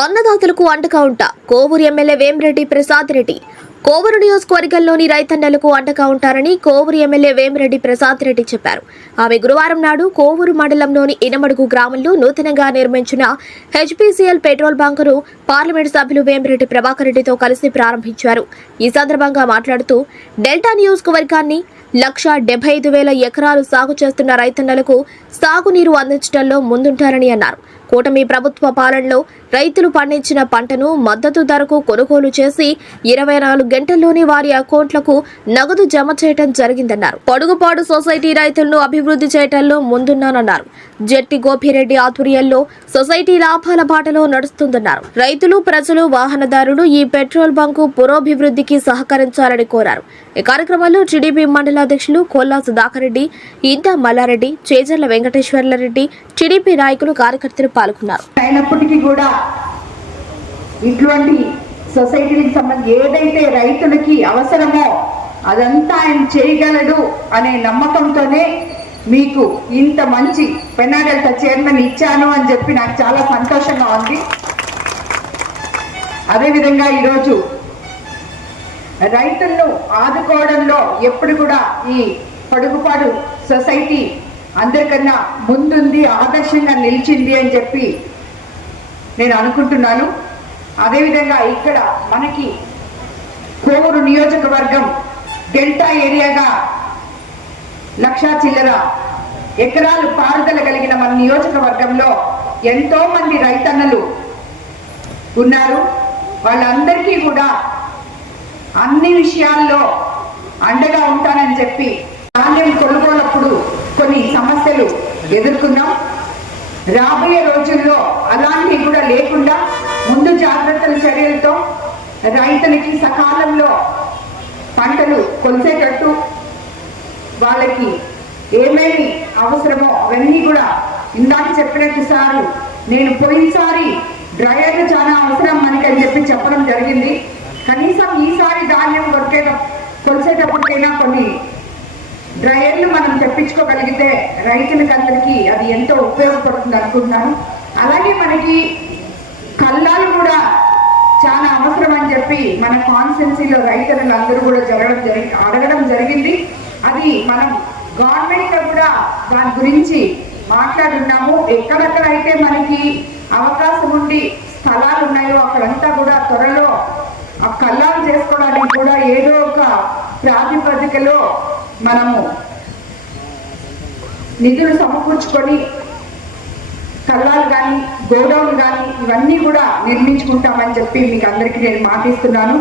అన్నదాతలకు అండగా ఉంటా. కోవూరు ఎమ్మెల్యే వేమిరెడ్డి ప్రసాద్ రెడ్డి. కోవూరు నియోజకవర్గంలోని రైతన్నలకు అండగా ఉంటారని కోవూరు ఎమ్మెల్యే వేమిరెడ్డి ప్రసాద్ రెడ్డి చెప్పారు. ఆమె గురువారం నాడు కోవూరు మండలంలోని ఇనమడుగు గ్రామంలో నూతనంగా నిర్మించిన హెచ్పీసీఎల్ పెట్రోల్ బంకును పార్లమెంట్ సభ్యులు వేమిరెడ్డి ప్రభాకర్ రెడ్డితో కలిసి ప్రారంభించారు. ఈ సందర్భంగా మాట్లాడుతూ డెల్టా నియోజకవర్గాన్ని లక్ష డెబ్బై ఐదు వేల ఎకరాలు సాగు చేస్తున్న రైతన్నలకు సాగునీరు అందించడంలో ముందుంటారని అన్నారు. కూటమి ప్రభుత్వ పాలనలో రైతులు పండించిన పంటను మద్దతు ధరకు కొనుగోలు చేసి ఇరవై నాలుగు గంటల్లోనే వారి అకౌంట్లకు నగదు జమ చేయడం జరిగిందన్నారు. పొడుగుపాడు సొసైటీ రైతులను అభివృద్ధి చేయడంలో ముందున్నానన్నారు. జట్టి గోపిరెడ్డి ఆధ్వర్యంలో సొసైటీ లాభాల బాటలో నడుస్తుందన్నారు. రైతులు ప్రజలు వాహనదారులు ఈ పెట్రోల్ బంకు పురోభివృద్ధికి సహకరించాలని కోరారు. ఈ కార్యక్రమంలో టీడీపీ మండల అధ్యక్షులు కొల్లా సుధాకర్ రెడ్డి ఇంట మల్లారెడ్డి చేజర్ల వెంకటేశ్వర్లరెడ్డి టీడీపీ నాయకులు కార్యకర్తలు పాల్గొన్నారు. అయినప్పటికీ కూడా ఇటువంటి సొసైటీకి సంబంధించి ఏదైతే రైతులకి అవసరమో అదంతా ఆయన చేయగలడు అనే నమ్మకంతోనే మీకు ఇంత మంచి పెన్నాడెల్ట చైర్మన్ ఇచ్చాను అని చెప్పి నాకు చాలా సంతోషంగా ఉంది. అదేవిధంగా ఈరోజు రైతులను ఆదుకోవడంలో ఎప్పుడు కూడా ఈ పడుగుపాడు సొసైటీ అందరికన్నా ముందుంది ఆదర్శంగా నిలిచింది అని చెప్పి నేను అనుకుంటున్నాను. అదేవిధంగా ఇక్కడ మనకి కోవూరు నియోజకవర్గం డెల్టా ఏరియాగా లక్షా చిల్లర ఎకరాలు పారుదల కలిగిన మన నియోజకవర్గంలో ఎంతో మంది రైతన్నలు ఉన్నారు. వాళ్ళందరికీ కూడా అన్ని విషయాల్లో అండగా ఉంటానని చెప్పి ధాన్యం ఎదుర్కొన్నాం. రాబోయే రోజుల్లో అలాంటివి కూడా లేకుండా ముందు జాగ్రత్తల చర్యలతో రైతులకి సకాలంలో పంటలు కొలిసేటట్టు వాళ్ళకి ఏమేమి అవసరమో అవన్నీ కూడా ఇందాక చెప్పినట్టు సారు నేను పోయినసారి డ్రైవర్లు చాలా అవసరం మనకి అని చెప్పి చెప్పడం జరిగింది. కనీసం ఈసారి ధాన్యం కొరికేట కొలిసేటప్పటికైనా కొన్ని రేట్లు మనం తెప్పించుకోగలిగితే రైతులకు అందరికీ అది ఎంతో ఉపయోగపడుతుంది అనుకుంటున్నాను. అలాగే మనకి కళ్ళాలు కూడా చాలా అవసరం అని చెప్పి మన కాన్స్టెన్సీలో రైతులను అందరూ కూడా జరగడం జరిగి అడగడం జరిగింది. అది మనం గవర్నమెంట్లో కూడా దాని గురించి మాట్లాడున్నాము. ఎక్కడెక్కడైతే మనకి అవకాశం ఉండి స్థలాలు ఉన్నాయో అక్కడంతా కూడా త్వరలో ఆ కల్లాలు చేసుకోవడానికి కూడా ఏదో ఒక ప్రాతిపదికలో మనము నిధులు సమకూర్చుకొని కల్లాలు కానీ గోడౌన్లు కానీ ఇవన్నీ కూడా నిర్మించుకుంటామని చెప్పి మీకు అందరికీ నేను మాటిస్తున్నాను.